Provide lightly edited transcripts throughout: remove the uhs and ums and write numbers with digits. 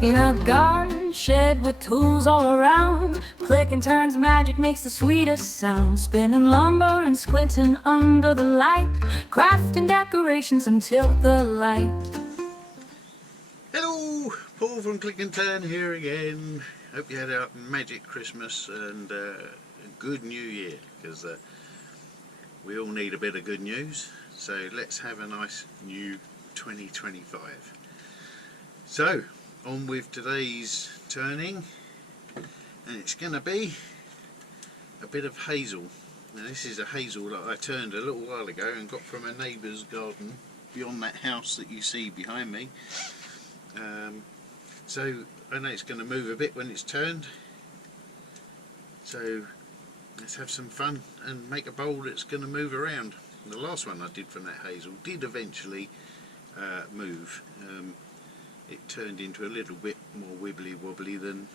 In a garden shed with tools all around, click and turn's magic makes the sweetest sound. Spinning lumber and squinting under the light, crafting decorations until the light. Hello, Paul from Click and Turn here again. Hope you had a magic Christmas and a good New Year, because we all need a bit of good news. So let's have a nice new 2025. So on with today's turning, and it's going to be a bit of hazel. Now this is a hazel that I turned a little while ago and got from a neighbour's garden beyond that house that you see behind me. So I know it's going to move a bit when it's turned, so let's have some fun and make a bowl that's going to move around. The last one I did from that hazel did eventually move. It turned into a little bit more wibbly wobbly than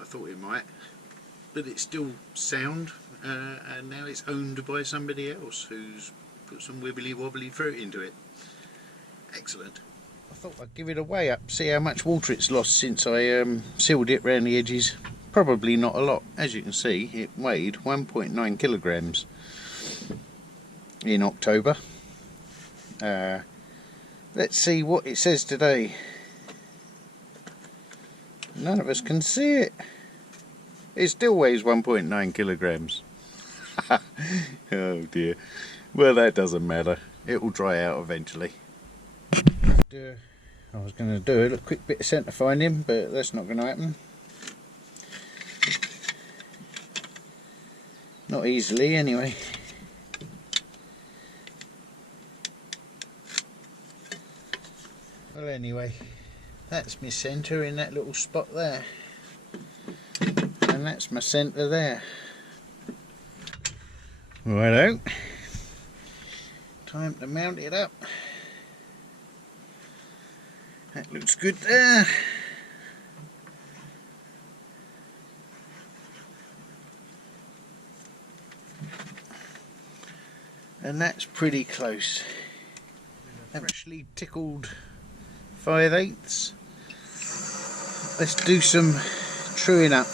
I thought it might, but it's still sound, and now it's owned by somebody else who's put some wibbly wobbly fruit into it. Excellent. I thought I'd give it a weigh up, see how much water it's lost since I sealed it around the edges. Probably not a lot. As you can see, it weighed 1.9 kilograms in October. Let's see what it says today. None of us can see it. It still weighs 1.9 kilograms. Oh dear. Well, that doesn't matter. It will dry out eventually. I was going to do a quick bit of centre finding, but that's not going to happen. Not easily anyway. Well, anyway, that's my centre in that little spot there, and that's my centre there. Righto, time to mount it up. That looks good there. And that's pretty close. Freshly tickled 5/8. Let's do some truing up.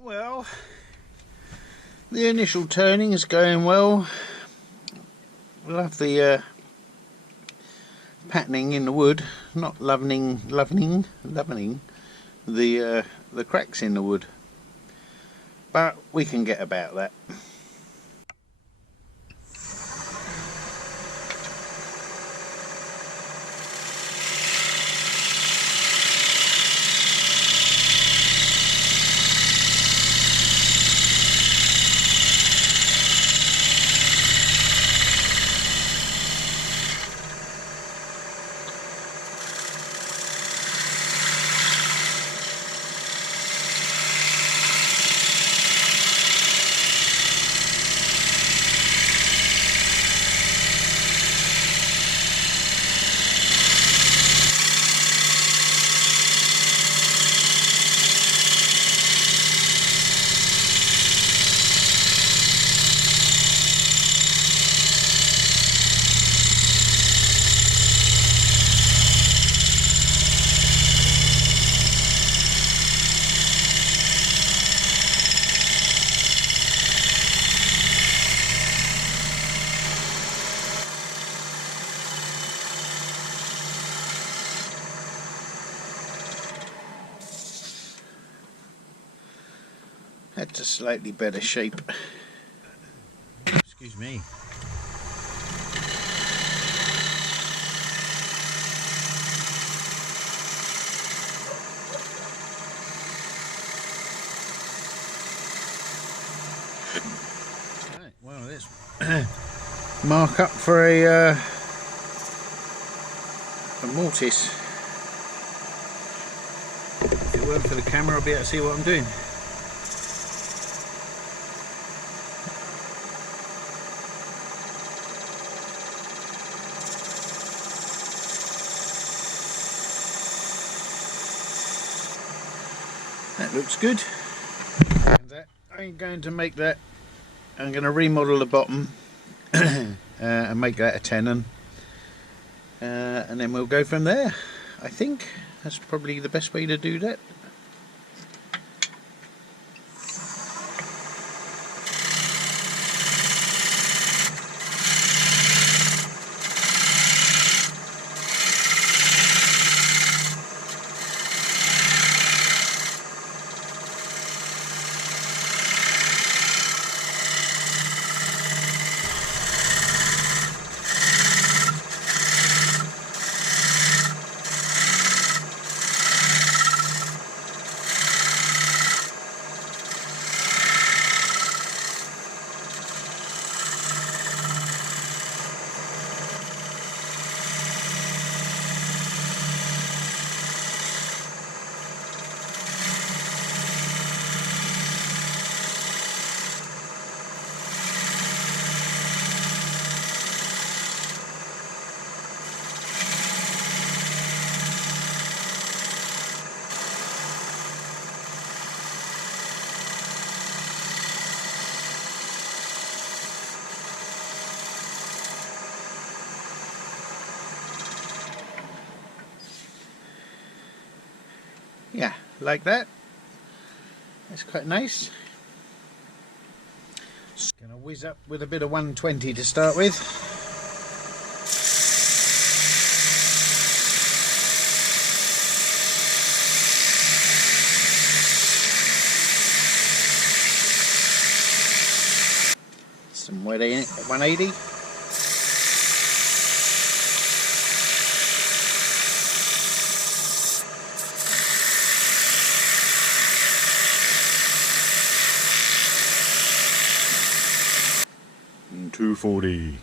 Well, the initial turning is going well. Love the patterning in the wood, not loving the cracks in the wood, but we can get about that. to slightly better shape. Excuse me. Right, well, let's mark up for a mortise. If it weren't for the camera, I'll be able to see what I'm doing. That looks good. And that, I'm going to make that, I'm going to remodel the bottom and make that a tenon, and then we'll go from there. I think that's probably the best way to do that. Yeah, like that. That's quite nice. Just gonna whiz up with a bit of 120 to start with. Some wet in it at 180. And 240.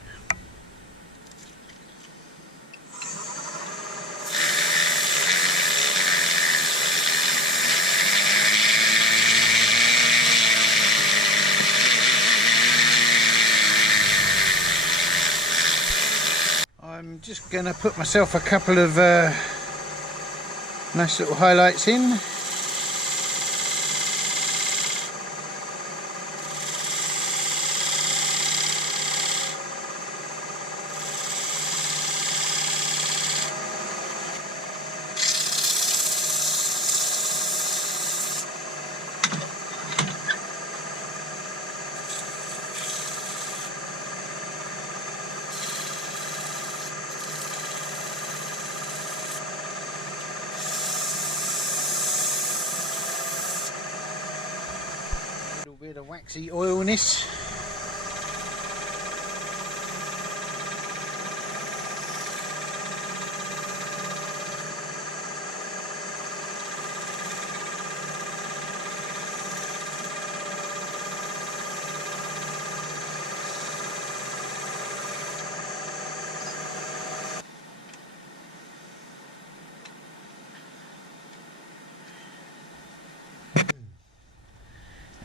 I'm just going to put myself a couple of nice little highlights in. Bit of waxy oilness.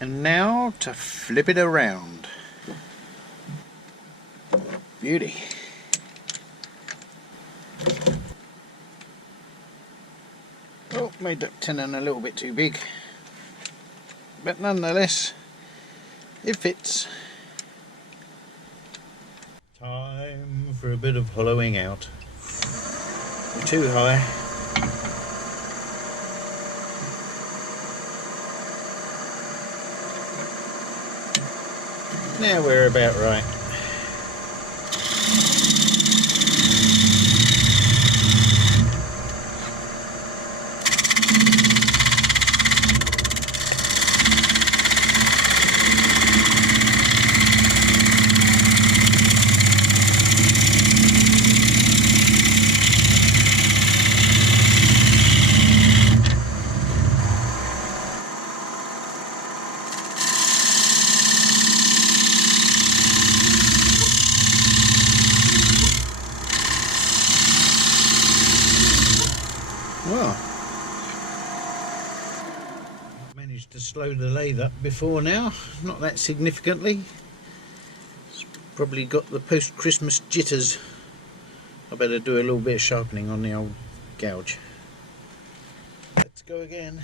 And now to flip it around. Beauty. Oh, made that tenon a little bit too big. But nonetheless, it fits. Time for a bit of hollowing out. Too high. Now we're about right. slowed the lathe up before now, not that significantly. It's probably got the post-Christmas jitters. I better do a little bit of sharpening on the old gouge. Let's go again.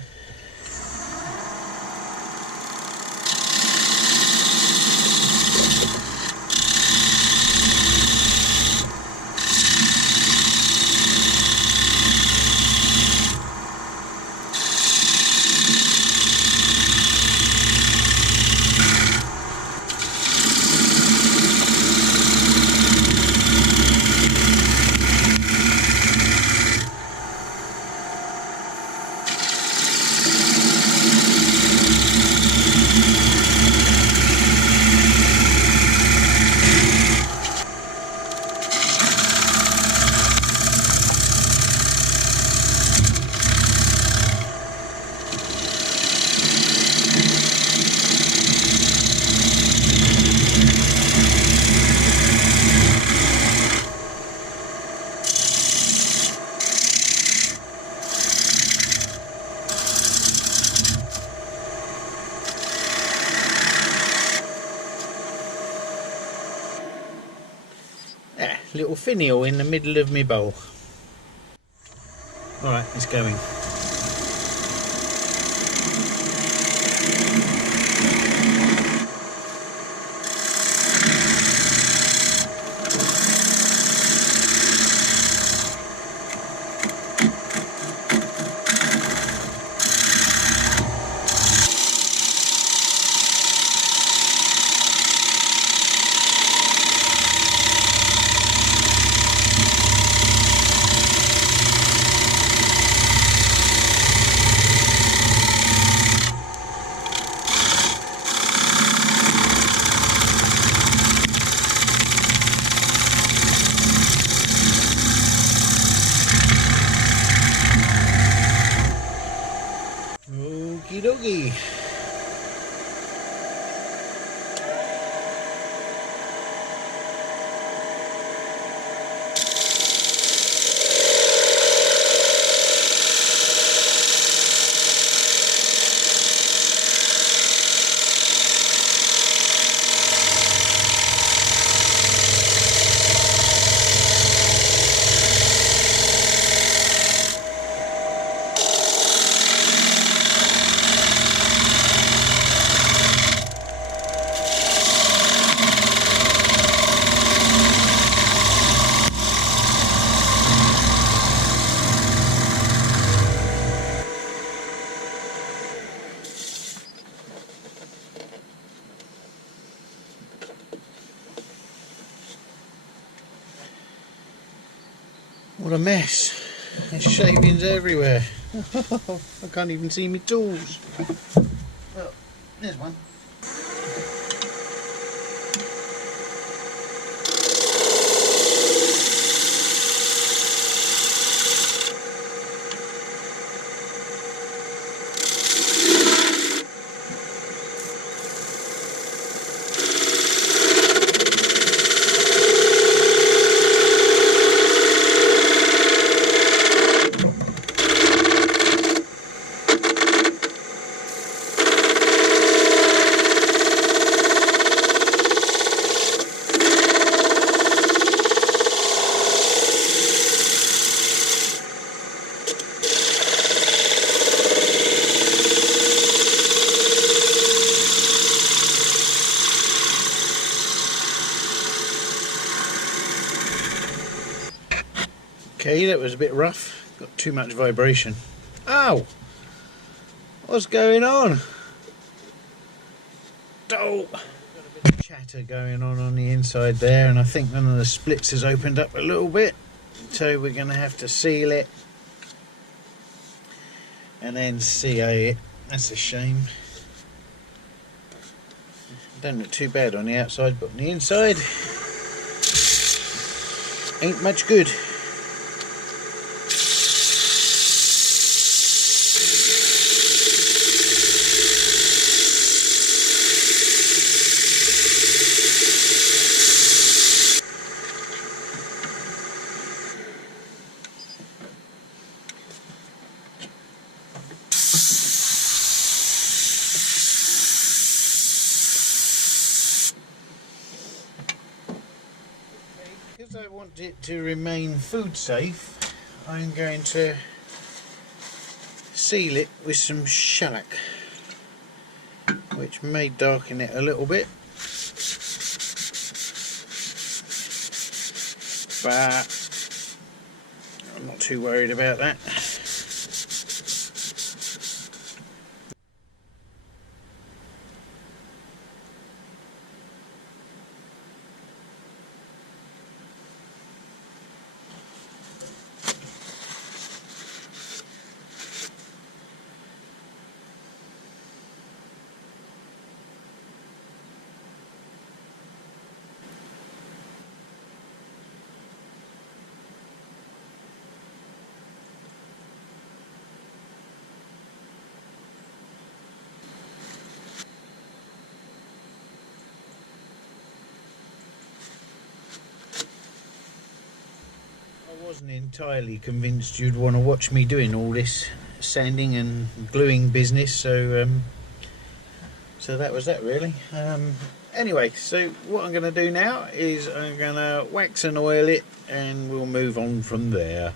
Little finial in the middle of my bowl. Alright, it's going. Okie dokie. What a mess. There's shavings everywhere. I can't even see my tools. Well, there's one. Okay, that was a bit rough. Got too much vibration. Ow! What's going on? Oh! Got a bit of chatter going on the inside there, and I think one of the splits has opened up a little bit. So we're going to have to seal it and then CA it. That's a shame. Don't look too bad on the outside, but on the inside ain't much good. I want it to remain food safe, I'm going to seal it with some shellac, which may darken it a little bit, but I'm not too worried about that. I wasn't entirely convinced you'd want to watch me doing all this sanding and gluing business, so that was that really. Anyway, so what I'm going to do now is I'm going to wax and oil it, and we'll move on from there.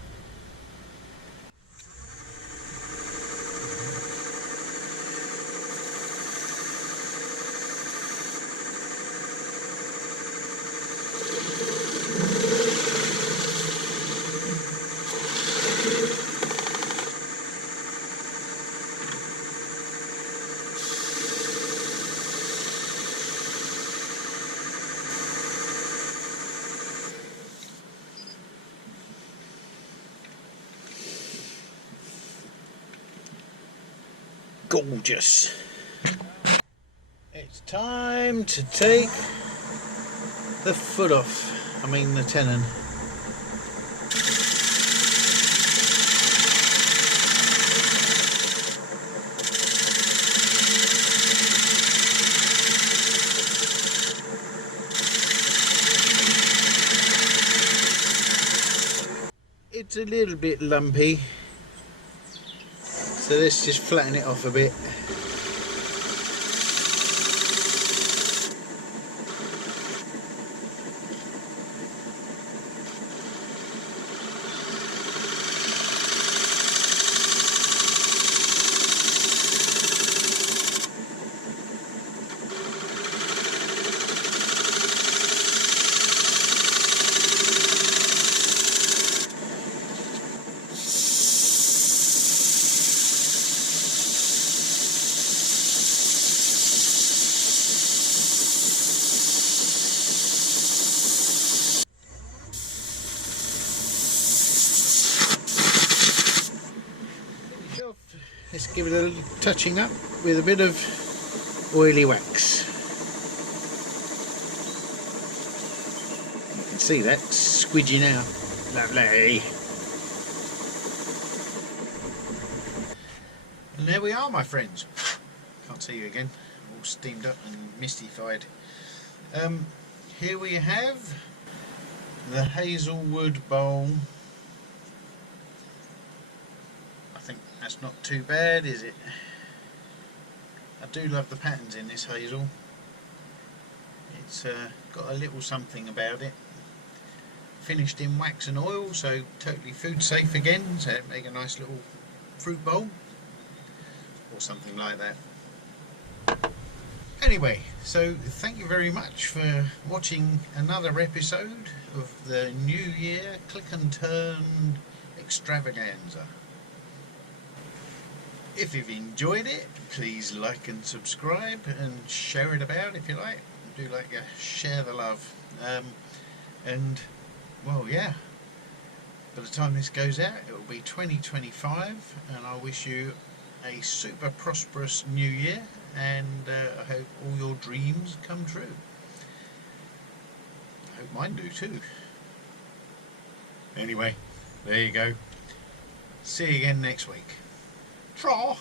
Gorgeous. It's time to take the foot off, I mean the tenon. It's a little bit lumpy, so let's just flatten it off a bit. Let's give it a little touching up with a bit of oily wax. You can see that squidging out. Lovely. And there we are, my friends. Can't see you again, all steamed up and mystified. Here we have the hazelwood bowl. That's not too bad, is it? I do love the patterns in this hazel. It's got a little something about it. Finished in wax and oil, so totally food safe again, so make a nice little fruit bowl or something like that. Anyway, so thank you very much for watching another episode of the New Year Click and Turn extravaganza. If you've enjoyed it, please like and subscribe and share it about if you like. Do like share the love. And well, yeah, by the time this goes out it will be 2025, and I wish you a super prosperous new year, and I hope all your dreams come true. I hope mine do too. Anyway, there you go. See you again next week. Tra.